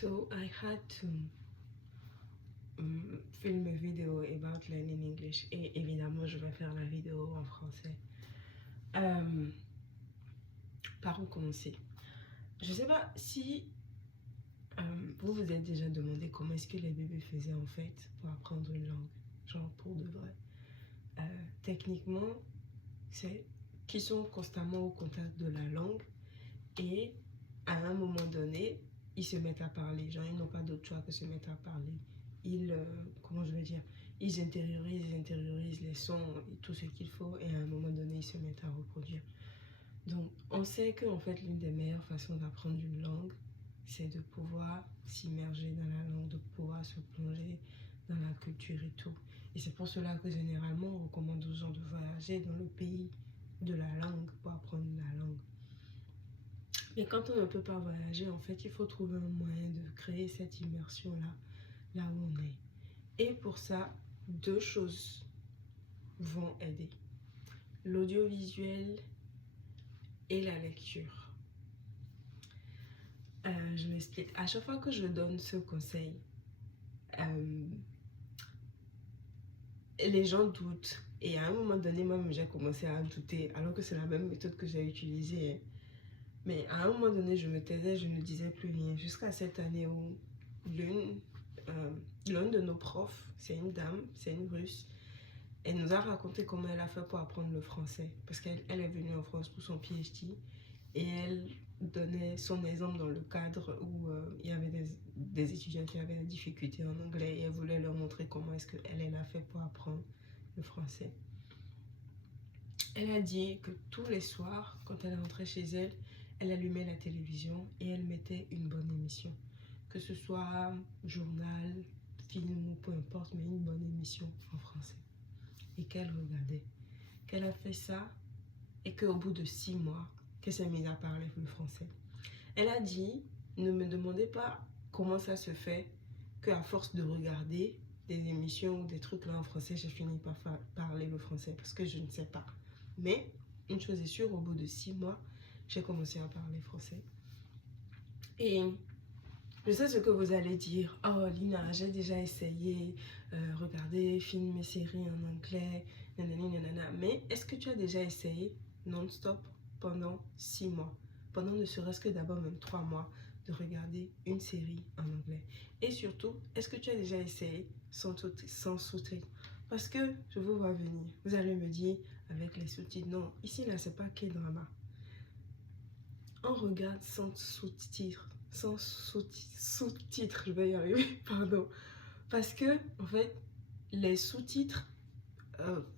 So I had to film a video about learning English et évidemment je vais faire la vidéo en français. Par où commencer? Je sais pas si vous vous êtes déjà demandé comment est-ce que les bébés faisaient en fait pour apprendre une langue, genre pour de vrai. Techniquement, c'est qu'ils sont constamment au contact de la langue et à un moment donné, ils se mettent à parler. Genre, ils n'ont pas d'autre choix que se mettre à parler. Ils, comment je veux dire, ils intériorisent les sons et tout ce qu'il faut et à un moment donné, ils se mettent à reproduire. Donc, on sait que en fait, l'une des meilleures façons d'apprendre une langue, c'est de pouvoir s'immerger dans la langue, de pouvoir se plonger dans la culture et tout. Et c'est pour cela que généralement, on recommande aux gens de voyager dans le pays de la langue pour apprendre la langue. Mais quand on ne peut pas voyager, en fait, il faut trouver un moyen de créer cette immersion-là, là où on est. Et pour ça, deux choses vont aider. L'audiovisuel et la lecture. Je m'explique. À chaque fois que je donne ce conseil, les gens doutent. Et à un moment donné, moi-même, j'ai commencé à douter, alors que c'est la même méthode que j'ai utilisée. Mais à un moment donné, je me taisais, je ne disais plus rien. Jusqu'à cette année où l'un de nos profs, c'est une dame, c'est une russe, elle nous a raconté comment elle a fait pour apprendre le français. Parce qu'elle est venue en France pour son PhD et elle donnait son exemple dans le cadre où il y avait des étudiants qui avaient des difficultés en anglais et elle voulait leur montrer comment est-ce qu'elle a fait pour apprendre le français. Elle a dit que tous les soirs, quand elle rentrait chez elle, elle allumait la télévision et elle mettait une bonne émission. Que ce soit journal, film ou peu importe, mais une bonne émission en français. Et qu'elle regardait. Qu'elle a fait ça et qu'au bout de 6 mois, qu'elle s'est mise à parler le français. Elle a dit, ne me demandez pas comment ça se fait qu'à force de regarder des émissions ou des trucs là en français, j'ai fini par parler le français parce que je ne sais pas. Mais une chose est sûre, au bout de 6 mois, j'ai commencé à parler français. Et je sais ce que vous allez dire. Oh Lina, j'ai déjà essayé regarder films et séries en anglais, nanani, nanana. Mais est-ce que tu as déjà essayé non-stop pendant 6 mois? Pendant ne serait-ce que d'abord même 3 mois de regarder une série en anglais? Et surtout, est-ce que tu as déjà essayé sans sous-titres? Parce que je vous vois venir. Vous allez me dire avec les sous-titres. Non, ici là, c'est pas K-drama. On regarde sans sous-titres. Sans sous-titres, je vais y arriver, pardon. Parce que, en fait, les sous-titres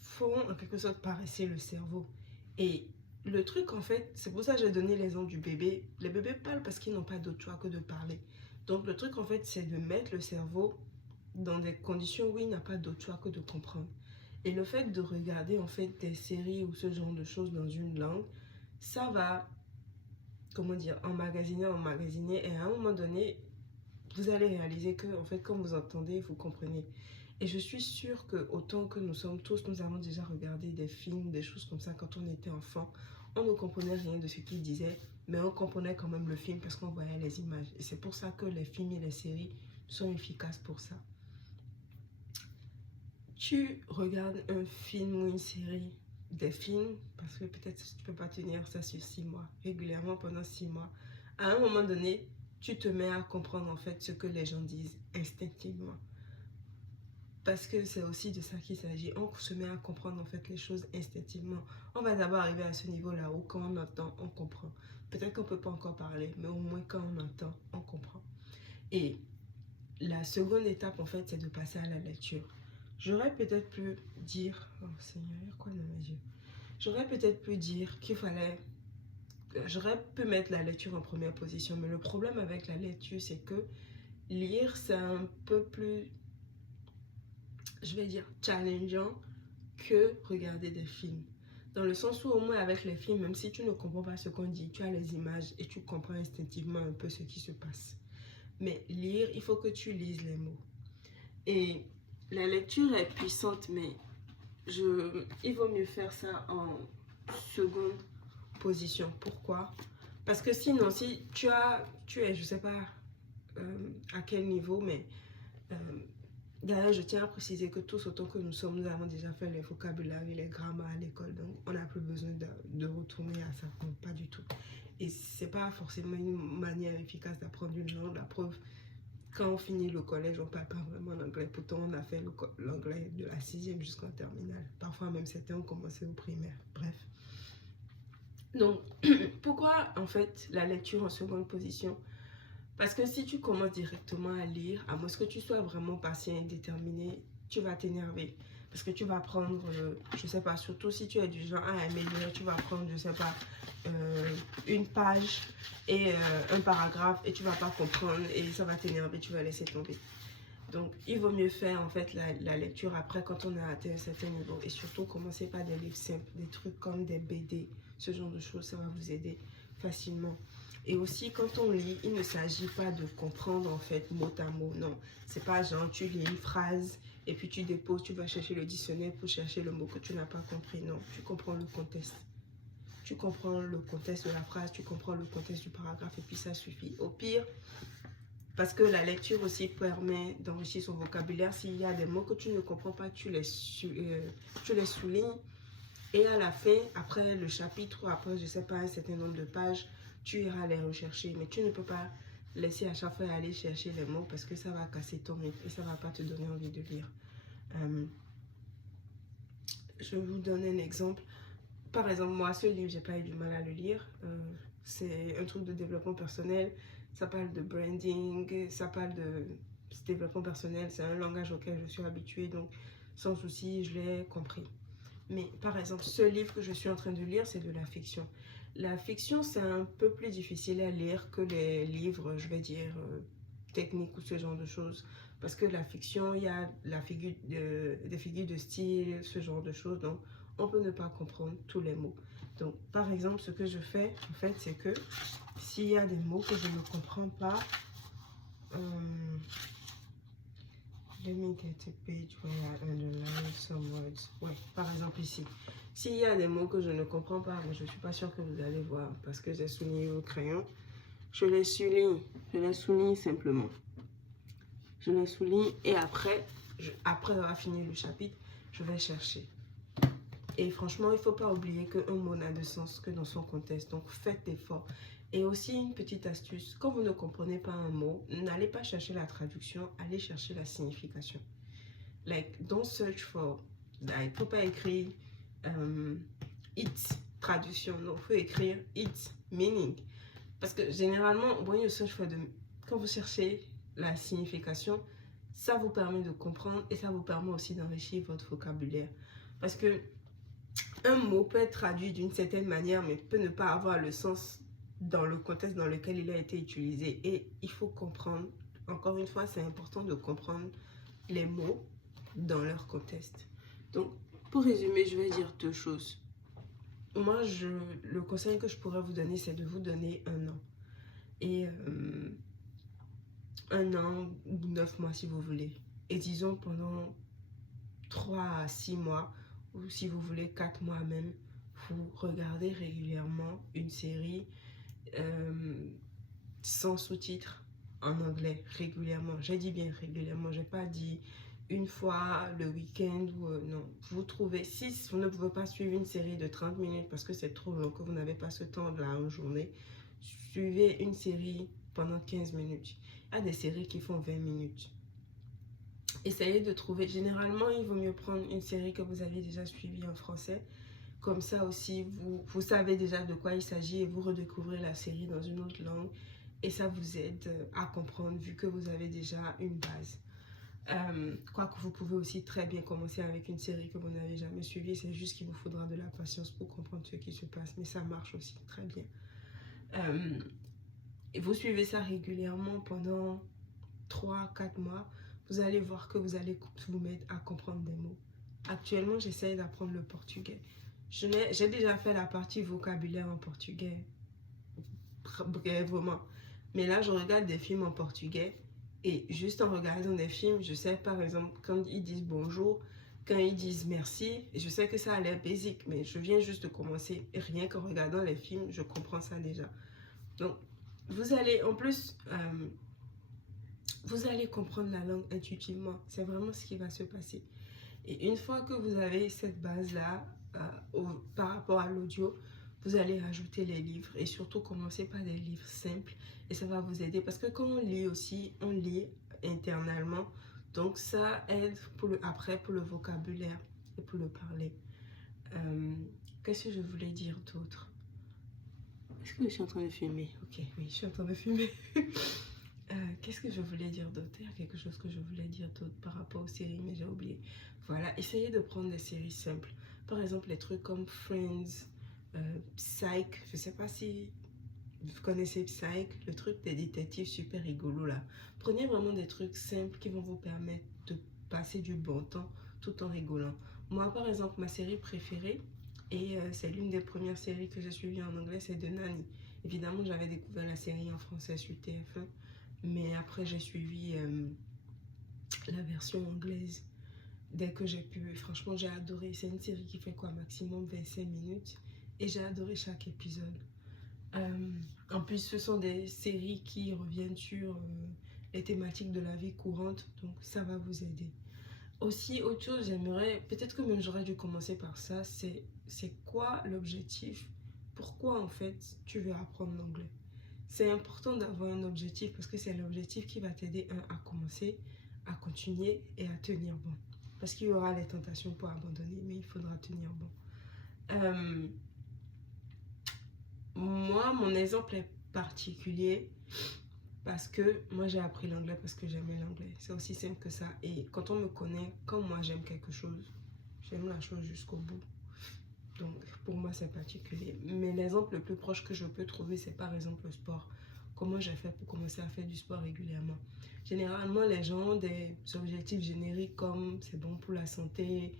font en quelque sorte paresser le cerveau. Et le truc, en fait, c'est pour ça que j'ai donné l'exemple du bébé. Les bébés parlent parce qu'ils n'ont pas d'autre choix que de parler. Donc, le truc, en fait, c'est de mettre le cerveau dans des conditions où il n'a pas d'autre choix que de comprendre. Et le fait de regarder, en fait, des séries ou ce genre de choses dans une langue, ça va, comment dire, emmagasiner, et à un moment donné, vous allez réaliser que, en fait, quand vous entendez, vous comprenez. Et je suis sûre que autant que nous sommes tous, nous avons déjà regardé des films, des choses comme ça quand on était enfant. On ne comprenait rien de ce qu'ils disaient, mais on comprenait quand même le film parce qu'on voyait les images. Et c'est pour ça que les films et les séries sont efficaces pour ça. Tu regardes un film ou une série, des films, parce que peut-être tu ne peux pas tenir ça sur 6 mois, régulièrement pendant 6 mois. À un moment donné, tu te mets à comprendre en fait ce que les gens disent instinctivement. Parce que c'est aussi de ça qu'il s'agit. On se met à comprendre en fait les choses instinctivement. On va d'abord arriver à ce niveau-là où quand on entend, on comprend. Peut-être qu'on ne peut pas encore parler, mais au moins quand on entend, on comprend. Et la seconde étape en fait, c'est de passer à la lecture. J'aurais peut-être pu dire... Oh Seigneur, il y a quoi dans mes yeux? J'aurais peut-être pu dire qu'il fallait... J'aurais pu mettre la lecture en première position, mais le problème avec la lecture, c'est que lire, c'est un peu plus, je vais dire, challengeant que regarder des films. Dans le sens où au moins avec les films, même si tu ne comprends pas ce qu'on dit, tu as les images et tu comprends instinctivement un peu ce qui se passe. Mais lire, il faut que tu lises les mots. Et la lecture est puissante, mais il vaut mieux faire ça en seconde position. Pourquoi? Parce que sinon, si tu es, je sais pas, à quel niveau, mais d'ailleurs, je tiens à préciser que tous autant que nous sommes, nous avons déjà fait les vocabulaires et les grammaires à l'école, donc on n'a plus besoin de retourner à ça, non, pas du tout. Et c'est pas forcément une manière efficace d'apprendre une langue. La preuve, quand on finit le collège, on parle pas vraiment l'anglais. Pourtant, on a fait l'anglais de la 6e jusqu'en terminale. Parfois même certains ont commencé au primaire. Bref. Donc, pourquoi en fait la lecture en seconde position? Parce que si tu commences directement à lire, à moins que tu sois vraiment patient et déterminé, tu vas t'énerver. Parce que tu vas prendre, je sais pas, surtout si tu es du genre à aimer lire, tu vas prendre, je sais pas, une page et un paragraphe et tu vas pas comprendre et ça va t'énerver, tu vas laisser tomber. Donc, il vaut mieux faire en fait la lecture après quand on a atteint un certain niveau. Et surtout, commencer par des livres simples, des trucs comme des BD, ce genre de choses, ça va vous aider facilement. Et aussi, quand on lit, il ne s'agit pas de comprendre en fait mot à mot. Non, c'est pas genre tu lis une phrase et puis tu déposes, tu vas chercher le dictionnaire pour chercher le mot que tu n'as pas compris. Non, tu comprends le contexte. Tu comprends le contexte de la phrase, tu comprends le contexte du paragraphe et puis ça suffit. Au pire, parce que la lecture aussi permet d'enrichir son vocabulaire. S'il y a des mots que tu ne comprends pas, tu les soulignes. Et à la fin, après le chapitre, après, je ne sais pas, un certain nombre de pages, tu iras les rechercher. Mais tu ne peux pas laisser à chaque fois aller chercher les mots parce que ça va casser ton rythme et ça ne va pas te donner envie de lire. Je vais vous donner un exemple. Par exemple, moi, ce livre, j'ai pas eu du mal à le lire. C'est un truc de développement personnel. Ça parle de branding, ça parle de développement personnel. C'est un langage auquel je suis habituée, donc sans souci, je l'ai compris. Mais par exemple, ce livre que je suis en train de lire, c'est de la fiction. La fiction, c'est un peu plus difficile à lire que les livres, je vais dire, techniques ou ce genre de choses. Parce que la fiction, il y a des figures de style, ce genre de choses. Donc, on peut ne pas comprendre tous les mots. Donc, par exemple, ce que je fais, en fait, c'est que s'il y a des mots que je ne comprends pas, let me get a page where I underline some words. Ouais, par exemple ici. S'il y a des mots que je ne comprends pas, mais je ne suis pas sûre que vous allez voir parce que j'ai souligné au crayon, je les souligne simplement. Je les souligne et après avoir fini le chapitre, je vais chercher. Et franchement, il ne faut pas oublier qu'un mot n'a de sens que dans son contexte. Donc, faites l'effort. Et aussi, une petite astuce. Quand vous ne comprenez pas un mot, n'allez pas chercher la traduction, allez chercher la signification. Like, don't search for... Il ne faut pas écrire it, traduction. Non, il faut écrire it, meaning. Parce que généralement, when you search for quand vous cherchez la signification, ça vous permet de comprendre et ça vous permet aussi d'enrichir votre vocabulaire. Parce que un mot peut être traduit d'une certaine manière, mais peut ne pas avoir le sens dans le contexte dans lequel il a été utilisé. Et il faut comprendre, encore une fois, c'est important de comprendre les mots dans leur contexte. Donc, pour résumer, je vais dire deux choses. Moi, le conseil que je pourrais vous donner, c'est de vous donner un an. Et 1 an ou 9 mois si vous voulez. Et disons pendant 3 à 6 mois, ou si vous voulez 4 mois même, vous regardez régulièrement une série sans sous-titres en anglais, régulièrement. J'ai dit bien régulièrement, j'ai pas dit une fois le week-end ou non. Vous trouvez, si vous ne pouvez pas suivre une série de 30 minutes parce que c'est trop long, que vous n'avez pas ce temps-là en journée, suivez une série pendant 15 minutes. Il y a des séries qui font 20 minutes. Essayez de trouver, généralement il vaut mieux prendre une série que vous avez déjà suivie en français, comme ça aussi vous savez déjà de quoi il s'agit et vous redécouvrez la série dans une autre langue et ça vous aide à comprendre vu que vous avez déjà une base. Quoique vous pouvez aussi très bien commencer avec une série que vous n'avez jamais suivie, c'est juste qu'il vous faudra de la patience pour comprendre ce qui se passe, mais ça marche aussi très bien. Et vous suivez ça régulièrement pendant 3-4 mois, vous allez voir que vous allez vous mettre à comprendre des mots. Actuellement, j'essaie d'apprendre le portugais. J'ai déjà fait la partie vocabulaire en portugais, brièvement. Mais là, je regarde des films en portugais et juste en regardant des films, je sais par exemple quand ils disent bonjour, quand ils disent merci, je sais que ça a l'air basique, mais je viens juste de commencer et rien qu'en regardant les films, je comprends ça déjà. Donc, vous allez en plus... vous allez comprendre la langue intuitivement. C'est vraiment ce qui va se passer. Et une fois que vous avez cette base-là par rapport à l'audio, vous allez rajouter les livres et surtout commencer par des livres simples et ça va vous aider parce que quand on lit aussi, on lit internalement. Donc ça aide après pour le vocabulaire et pour le parler. Qu'est-ce que je voulais dire d'autre? Est-ce que je suis en train de filmer? Ok, oui, je suis en train de filmer. Qu'est-ce que je voulais dire d'autre? Il y a quelque chose que je voulais dire d'autre par rapport aux séries, mais j'ai oublié. Voilà, essayez de prendre des séries simples. Par exemple, les trucs comme Friends, Psych. Je ne sais pas si vous connaissez Psych, le truc des détectives super rigolo là. Prenez vraiment des trucs simples qui vont vous permettre de passer du bon temps tout en rigolant. Moi, par exemple, ma série préférée, et c'est l'une des premières séries que j'ai suivies en anglais, c'est The Nanny. Évidemment, j'avais découvert la série en français sur TF1. Mais après, j'ai suivi la version anglaise dès que j'ai pu. Franchement, j'ai adoré. C'est une série qui fait quoi, maximum 25 minutes. Et j'ai adoré chaque épisode. En plus, ce sont des séries qui reviennent sur les thématiques de la vie courante. Donc, ça va vous aider. Aussi, autre chose, j'aimerais... Peut-être que même j'aurais dû commencer par ça. C'est quoi l'objectif? Pourquoi, en fait, tu veux apprendre l'anglais? C'est important d'avoir un objectif parce que c'est l'objectif qui va t'aider à commencer, à continuer et à tenir bon. Parce qu'il y aura les tentations pour abandonner, mais il faudra tenir bon. Moi, mon exemple est particulier parce que moi j'ai appris l'anglais parce que j'aimais l'anglais. C'est aussi simple que ça. Et quand on me connaît, quand moi j'aime quelque chose, j'aime la chose jusqu'au bout. Donc pour moi c'est particulier. Mais l'exemple le plus proche que je peux trouver, c'est par exemple le sport. Comment j'ai fait pour commencer à faire du sport régulièrement? Généralement les gens ont des objectifs génériques comme c'est bon pour la santé,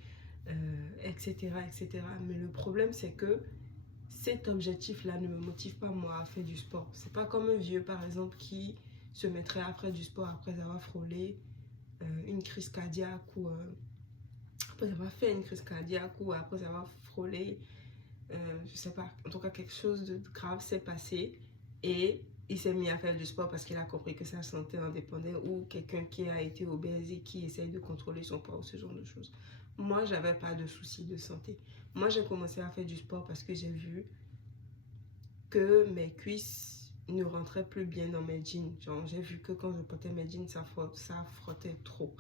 etc., etc. Mais le problème c'est que cet objectif-là ne me motive pas moi à faire du sport. C'est pas comme un vieux par exemple qui se mettrait à faire du sport après avoir frôlé une crise cardiaque ou après avoir fait une crise cardiaque ou après avoir frôlé, je sais pas, en tout cas quelque chose de grave s'est passé et il s'est mis à faire du sport parce qu'il a compris que sa santé en dépendait ou quelqu'un qui a été obèse et qui essaye de contrôler son poids ou ce genre de choses. Moi, j'avais pas de soucis de santé. Moi, j'ai commencé à faire du sport parce que j'ai vu que mes cuisses ne rentraient plus bien dans mes jeans. Genre, j'ai vu que quand je portais mes jeans, ça frottait trop.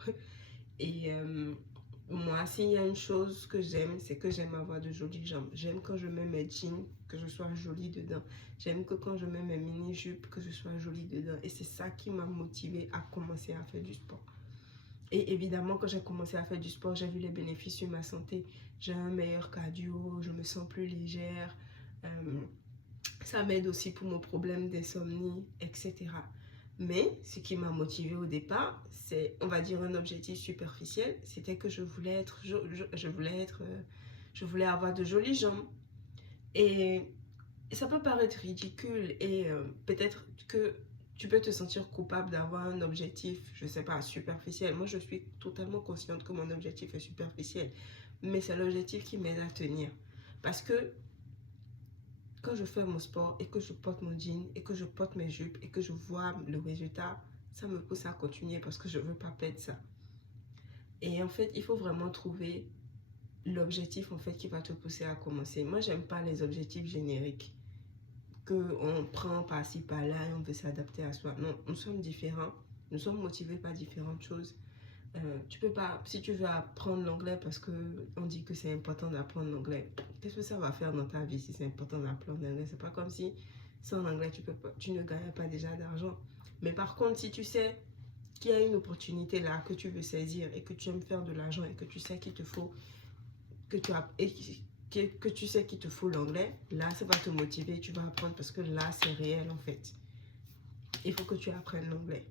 Et moi, s'il y a une chose que j'aime, c'est que j'aime avoir de jolies jambes. J'aime quand je mets mes jeans, que je sois jolie dedans. J'aime que quand je mets mes mini-jupes, que je sois jolie dedans. Et c'est ça qui m'a motivée à commencer à faire du sport. Et évidemment, quand j'ai commencé à faire du sport, j'ai vu les bénéfices sur ma santé. J'ai un meilleur cardio, je me sens plus légère. Ça m'aide aussi pour mon problème d'insomnie, etc. Mais ce qui m'a motivée au départ, c'est, on va dire, un objectif superficiel. C'était que je voulais avoir de jolies jambes. Et ça peut paraître ridicule et peut-être que tu peux te sentir coupable d'avoir un objectif, je sais pas, superficiel. Moi, je suis totalement consciente que mon objectif est superficiel. Mais c'est l'objectif qui m'aide à tenir. Parce que quand je fais mon sport et que je porte mon jean et que je porte mes jupes et que je vois le résultat, ça me pousse à continuer parce que je ne veux pas perdre ça. Et en fait, il faut vraiment trouver l'objectif en fait qui va te pousser à commencer. Moi, j'aime pas les objectifs génériques qu'on prend par-ci par-là et on veut s'adapter à soi. Non, nous sommes différents, nous sommes motivés par différentes choses. Tu peux pas, si tu veux apprendre l'anglais parce que on dit que c'est important d'apprendre l'anglais, qu'est-ce que ça va faire dans ta vie si c'est important d'apprendre l'anglais? C'est pas comme si sans l'anglais tu ne gagnes pas déjà d'argent. Mais par contre, si tu sais qu'il y a une opportunité là que tu veux saisir et que tu aimes faire de l'argent et que tu sais qu'il te faut que tu sais qu'il te faut l'anglais, là ça va te motiver, tu vas apprendre parce que là c'est réel en fait. Il faut que tu apprennes l'anglais.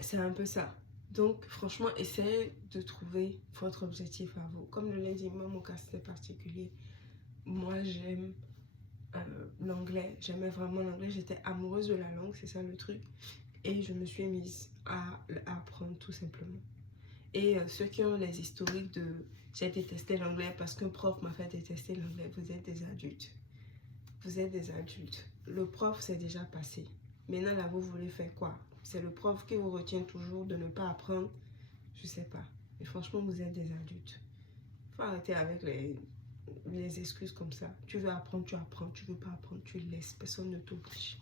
C'est un peu ça. Donc, franchement, essayez de trouver votre objectif à vous. Comme je l'ai dit, moi, mon cas, c'était particulier. Moi, j'aime l'anglais. J'aimais vraiment l'anglais. J'étais amoureuse de la langue, c'est ça le truc. Et je me suis mise à apprendre tout simplement. Et ceux qui ont les historiques de j'ai détesté l'anglais parce qu'un prof m'a fait détester l'anglais, vous êtes des adultes. Vous êtes des adultes. Le prof, c'est déjà passé. Maintenant, là, vous voulez faire quoi? C'est le prof qui vous retient toujours de ne pas apprendre. Je sais pas. Mais franchement, vous êtes des adultes. Faut arrêter avec les excuses comme ça. Tu veux apprendre, tu apprends. Tu veux pas apprendre, tu laisses. Personne ne t'oblige.